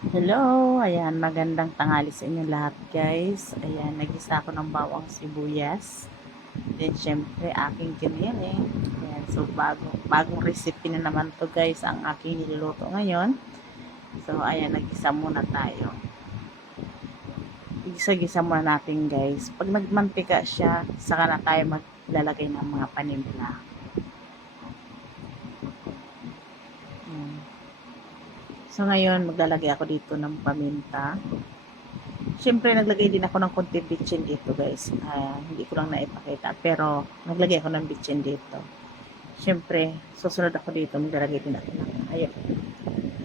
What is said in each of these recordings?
Hello, ayan, magandang tanghali sa inyo lahat guys. Ayan, nagisa ako ng bawang sibuyas. Then, syempre, aking kiniling. Ayan, so bagong recipe na naman to guys, ang aking niluluto ngayon. So, ayan, nagisa muna tayo. Gisa-gisa muna natin guys. Pag nagmantika siya, saka na tayo maglalagay ng mga panimpla. Ayan. So, ngayon, maglalagay ako dito ng paminta. Siyempre, naglagay din ako ng konti bitchin dito, guys. Hindi ko lang naipakita. Pero, naglagay ako ng bitchin dito. Siyempre, susunod ako dito. Maglalagay din ako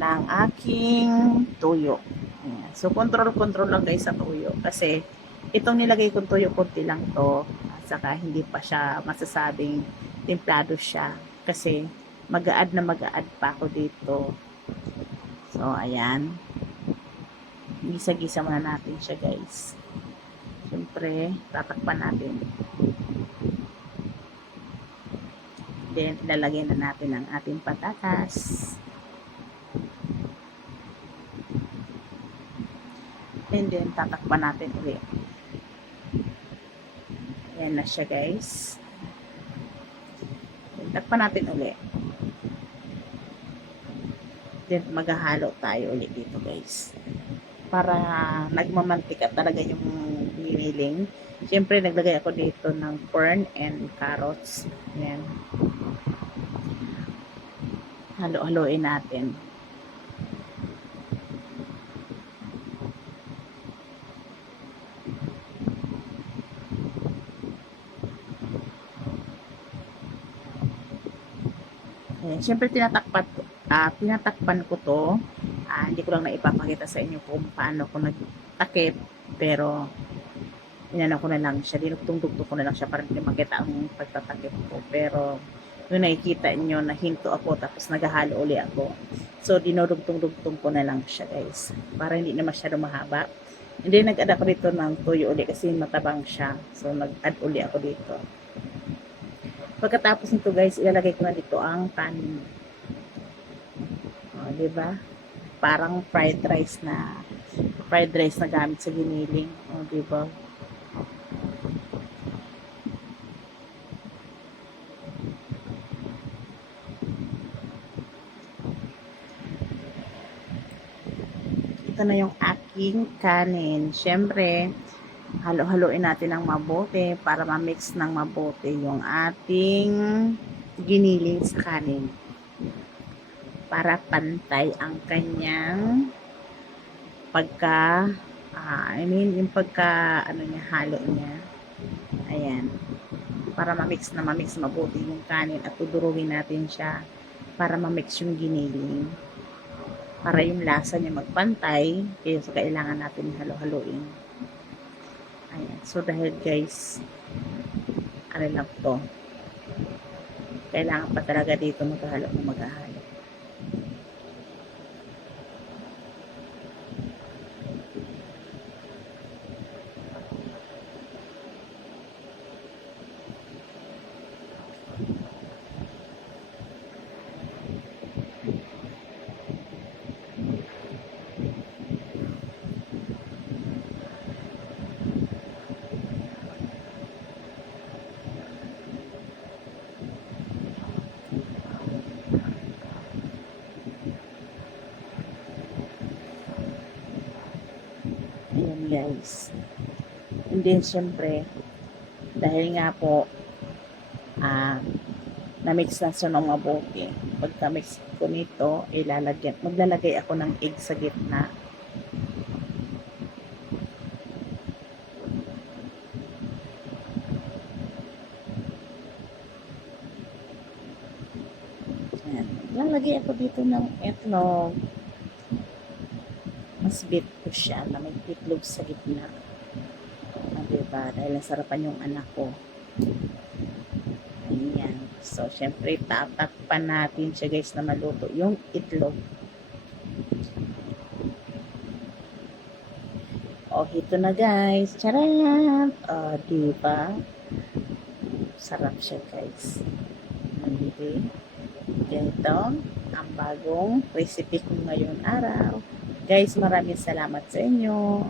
ng aking tuyo. Ayan. So, control lang, guys, sa tuyo. Kasi, itong nilagay kong tuyo, konti lang to. At saka, hindi pa siya masasabing templado siya. Kasi, mag-a-add pa ako dito. So, ayan. Gisa-gisa muna natin siya guys. Siyempre, tatakpan natin. Then, ilalagay na natin ang ating patatas. And then, tatakpan natin ulit. Ayan na siya guys. Then, takpan natin ulit. Then, maghahalo tayo ulit dito guys. Para nagmamantika talaga yung giniling. Siyempre, naglagay ako dito ng corn and carrots. Ayan. Halo-haloin natin. Ayan. Siyempre, tinatakpan ko to. Hindi ko lang naipapakita sa inyo kung paano ko nagtakip. Pero, inano ko na lang siya. Dinugtong-dugtong ko na lang siya para hindi makita ang pagtatakip ko. Pero, yung nakikita nyo, nahinto ako tapos naghahalo uli ako. So, dinudugtong-dugtong ko na lang siya guys. Para hindi na masyado mahaba. Hindi, nag-add ako dito ng toyo uli kasi matabang siya. So, nag-add uli ako dito. Pagkatapos nito guys, ilalagay ko na dito ang kanin. O, diba? Parang fried rice na gamit sa giniling. O, diba? Ito na yung aking kanin. Siyempre, halo-haloin natin ng mabuti para ma-mix ng mabuti yung ating giniling sa kanin. Para pantay ang kanyang yung ano niya, halo niya. Ayan. Para ma-mix mabuti yung kanin at tuduruin natin siya para ma-mix yung giniling. Para yung lasa niya magpantay, kaya so kailangan natin halo-haloin. Ayan. So, dahil guys, ano lang to, kailangan pa talaga dito maghalo. Ayan guys. And then, syempre, dahil nga po, na-mix na siya ng mabuti. Pagka-mix ko nito, maglalagay ako ng egg sa gitna. Ayan. Lalagay ako dito ng itlog. Mas bit ko siya na may itlog sa gitna. Diba? Dahil nasarapan yung anak ko. Ayan. So, syempre, tatakpan natin siya guys na maluto yung itlog. O, ito na guys. Charap! O, diba? Sarap siya guys. Nandito. Ganito ang bagong recipe ko ngayong araw. Guys, maraming salamat sa inyo.